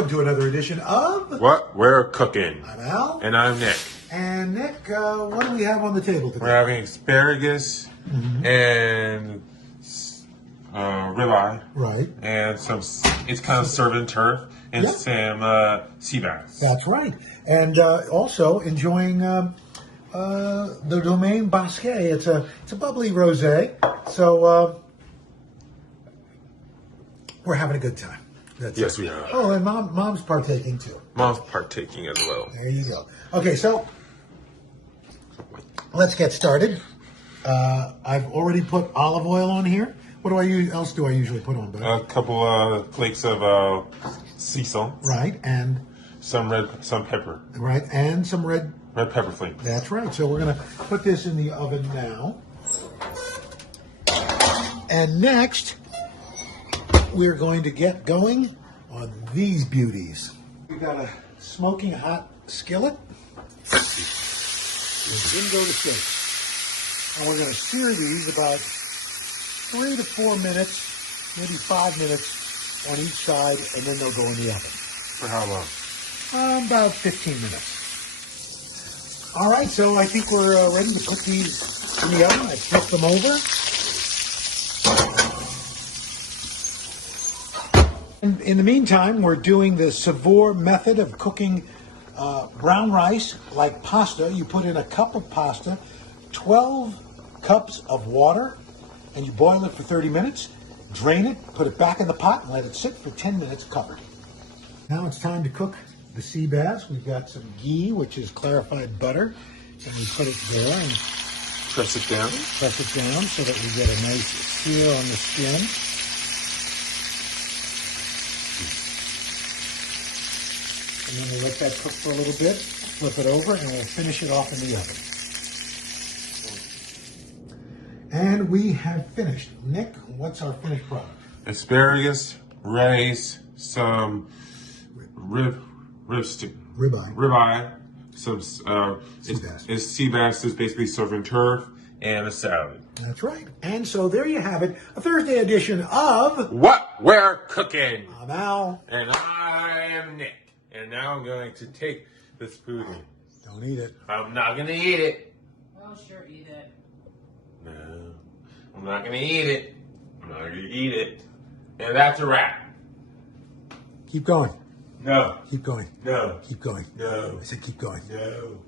welcome to another edition of What We're Cooking. I'm Al. And I'm Nick. And Nick, what do we have on the table today? We're having asparagus and ribeye. Right. And it's kind of served in turf and some sea bass. That's right. And also enjoying the Domaine Basque. It's a bubbly rosé. So we're having a good time. Yes, we are. Oh, and mom's partaking too. Mom's partaking as well. There you go. Okay, so let's get started. I've already put olive oil on here. What else do I usually put on, buddy? A couple flakes of sea salt. Right, and some pepper. Right, and some red pepper flakes. That's right. So we're going to put this in the oven now. And next, we're going to get going on these beauties. We've got a smoking hot skillet. Didn't go to sleep. And we're going to sear these about 3 to 4 minutes, maybe 5 minutes on each side, and then they'll go in the oven. For how long? About 15 minutes. All right, so I think we're ready to put these in the oven. I flip them over. And in the meantime, we're doing the Savour method of cooking brown rice like pasta. You put in a cup of pasta, 12 cups of water, and you boil it for 30 minutes. Drain it, put it back in the pot, and let it sit for 10 minutes covered. Now it's time to cook the sea bass. We've got some ghee, which is clarified butter, and we put it there and press it down so that we get a nice sear on the skin. And then we'll let that cook for a little bit, flip it over, and we'll finish it off in the oven. And we have finished. Nick, what's our finished product? Asparagus, rice, some ribeye, some sea bass is basically served in turf, and a salad. That's right. And so there you have it, a Thursday edition of What We're Cooking. I'm Al. And I am Nick. And now I'm going to take this food in. Don't eat it. I'm not going to eat it. Oh, sure, eat it. No, I'm not going to eat it. I'm not going to eat it. And that's a wrap. Keep going. No. Keep going. No. Keep going. No. I said keep going. No.